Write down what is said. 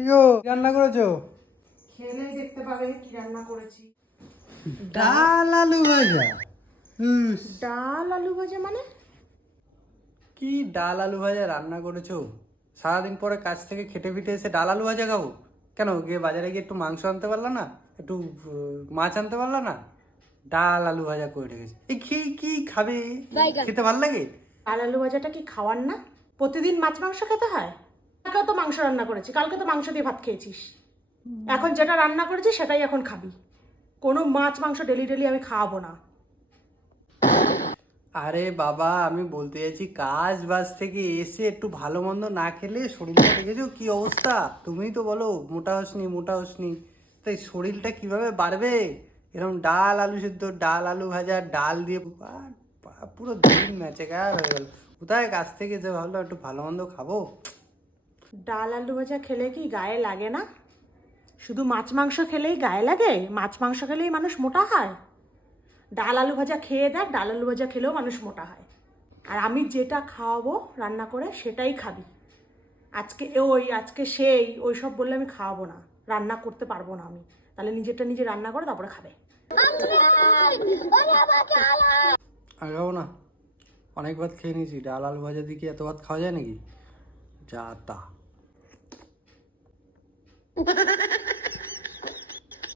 কি গো রান্না করেছো? খেলেই দেখতে পাবে কি রান্না করেছি। ডাল আলু ভাজা। উস, ডাল আলু ভাজা মানে? কি ডাল আলু ভাজা রান্না করেছো? সারাদিন পরে কাজ থেকে খেটে পিটে এসে ডাল আলু ভাজা খাবো? কেন গিয়ে বাজারে গিয়ে একটু মাংস আনতে পারলা না? একটু মাছ আনতে পারলা না? ডাল আলু ভাজা করে রেখেছে। এই কি কি খাবে? খেতে ভাল লাগে? ডাল আলু ভাজাটা কি খাওয়ার না? প্রতিদিন মাছ মাংস খেতে হয়? কালকেও তো মাংস রান্না করেছি, কালকে তো মাংস দিয়ে ভাত খেয়েছিস। এখন যেটা রান্না করেছি সেটাই এখন খাবি। কোনো মাছ মাংস ডেলি ডেলি আমি খাওয়াবো না। আরে বাবা, আমি বলতে চাইছি কাজ বাজ থেকে এসে একটু ভালো মন্দ না খেলে শরীরটা দেখেছো কি অবস্থা? তুমিই তো বলো মোটা হসনি মোটা হসনি, তাই শরীরটা কিভাবে বাড়বে? এরকম ডাল আলু সেদ্ধ, ডাল আলু ভাজা, ডাল দিয়ে পুরো দিন ম্যাচে গায়ে হয়ে গেল। কোথায় কাজ থেকে যে ভাবলো একটু ভালো মন্দ খাবো। ডাল আলু ভাজা খেলে কি গায়ে লাগে না? শুধু মাছ মাংস খেলেই গায়ে লাগে? মাছ মাংস খেলেই মানুষ মোটা হয়? ডাল আলু ভাজা খেয়ে দেখ, ডাল আলু ভাজা খেলেও মানুষ মোটা হয়। আর আমি যেটা খাওয়াবো রান্না করে সেটাই খাবি। আজকে সেই ওই সব বললে আমি খাওয়াবো না, রান্না করতে পারবো না আমি। তাহলে নিজেরটা নিজে রান্না করে তারপরে খাবে। আর খাবো না, অনেক ভাত খেয়ে নিয়েছি। ডাল আলু ভাজা দিয়ে কি এত ভাত খাওয়া যায় নাকি? যা তা।